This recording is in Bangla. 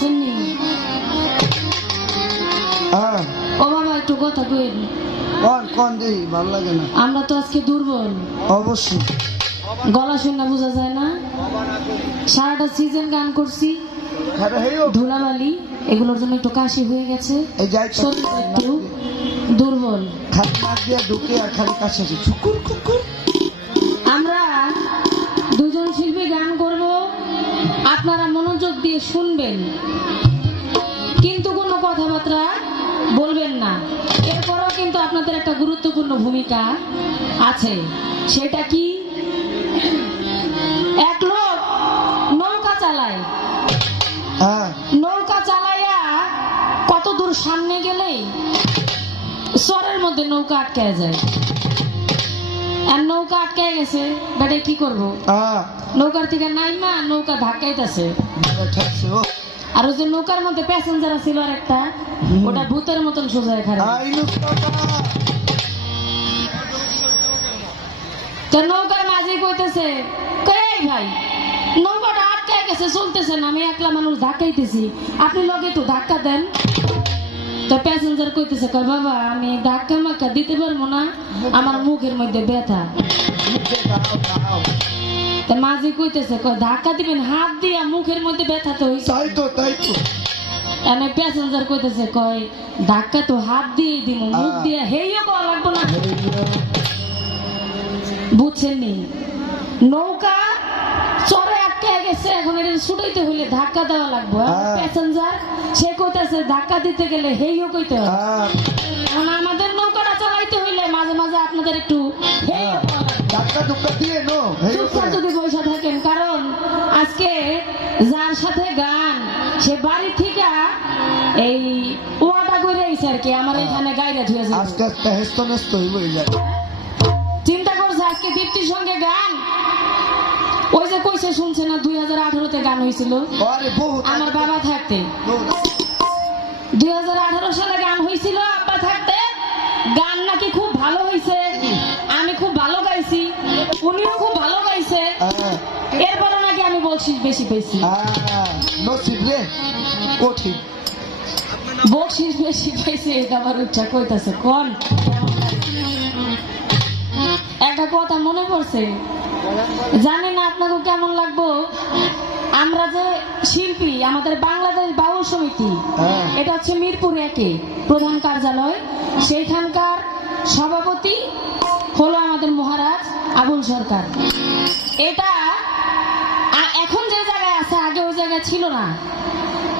আছেন নি? ও বাবা একটু কথা কইন। কোন দেই ভালো লাগে না। আমরা তো আজকে দুর্বল, অবশ্যই গলা শুনে বোঝা যায় না। সারাটা সিজন গান করছি, ধুলাবালি এগুলোর জন্য একটু কাশি হয়ে গেছে, শরীর একটু দুর্বল। খালি নাক দিয়ে ঢুকে আর খালি কাছে আছে চুকুর কুকুর। আমরা দুজন শিল্পী গান করব, আপনারা মনোযোগ দিয়ে শুনবেন, কিন্তু কোনো কথাবার্তা বলবেন না। এরপরও কিন্তু আপনাদের একটা গুরুত্বপূর্ণ ভূমিকা আছে। সেটা কি? এক লোক নৌকা চালায়, নৌকা চালাইয়া কত দূর সামনে গেলেই চরের মধ্যে নৌকা আটকায় যায়। আর নৌকা আটকায় গেছে, বেটা কি করবো? নৌকার থেকে নাইমা নৌকা ধাক্কাইতেছে। আর ওই যে নৌকার মধ্যে প্যাসেঞ্জার ছিল আর একটা, ওটা ভূতের মতন সোজা এখানে। তো নৌকার মাঝে কইতেছে, কই ভাই নৌকাটা আটকায় গেছে, চলতেছে না, আমি একলা মানুষ ধাক্কাইতেছি, আপনি লগে তো ধাক্কা দেন। তো প্যাসেঞ্জার কইতেছে, কই বাবা আমি ধাক্কা মাক্কা দিতে পারবো না, আমার মুখের মধ্যে ব্যথা। তা মাঝি কইতেছে, কই ধাক্কা দিবেন হাত দিয়া, মুখের মধ্যে ব্যথা তো হইছে। এনে প্যাসেঞ্জার কইতেছে, কই ধাক্কা তো হাত দিয়ে দিব, মুখ দিয়ে হেইও করা লাগবো না। বুঝছেন নি? নৌকা চরে আটকে গেছে, এখন এটা ছুটাইতে হইলে ধাক্কা দেওয়া লাগবে। প্যাসেঞ্জার সে কইতেছে ধাক্কা দিতে গেলে হেইও কইতে হবে। এখন আমাদের নৌকাটা চালাইতে হইলে মাঝে মাঝে আপনাদের একটু হেইও ধাক্কা ধুক্কা দিয়ে চুপচাপ যদি বসে থাকেন, কারণ আজকে যার সাথে গান সে বাড়ি থেকে এই ওয়াটা করে আইছে আর কি, আমার এখানে গাইরা ধুয়ে যায়। আজকে একটা হেস্ত নেস্ত হয়ে যায়। চিন্তা করছে আজকে দীপ্তির সঙ্গে গান, ওই যে কইছে শুনছে না 2018-তে গান হয়েছিল আমার বাবা থাকতে। 2018 সালে গান হয়েছিল আব্বা থাকতে, গান নাকি খুব ভালো হয়েছে, আমি খুব ভালো গাইছি, উনিও খুব ভালো গাইছে, এরপরে নাকি আমি বকশিস বেশি পেয়েছি। বকশিস বেশি পাইছে, এটা আমার ইচ্ছা কইতাছে। কোন একটা কথা মনে পড়ছে, জানি না আপনাকে কেমন লাগবো। আমরা যে শিল্পী, আমাদের বাংলাদেশ বাউল সমিতি, এটা হচ্ছে মিরপুর 1 প্রধান কার্যালয়, সেইখানকার সভাপতি হলো আমাদের মহারাজ আবুল সরকার। এটা এখন যে জায়গায় আছে আগে ওই জায়গায় ছিল না।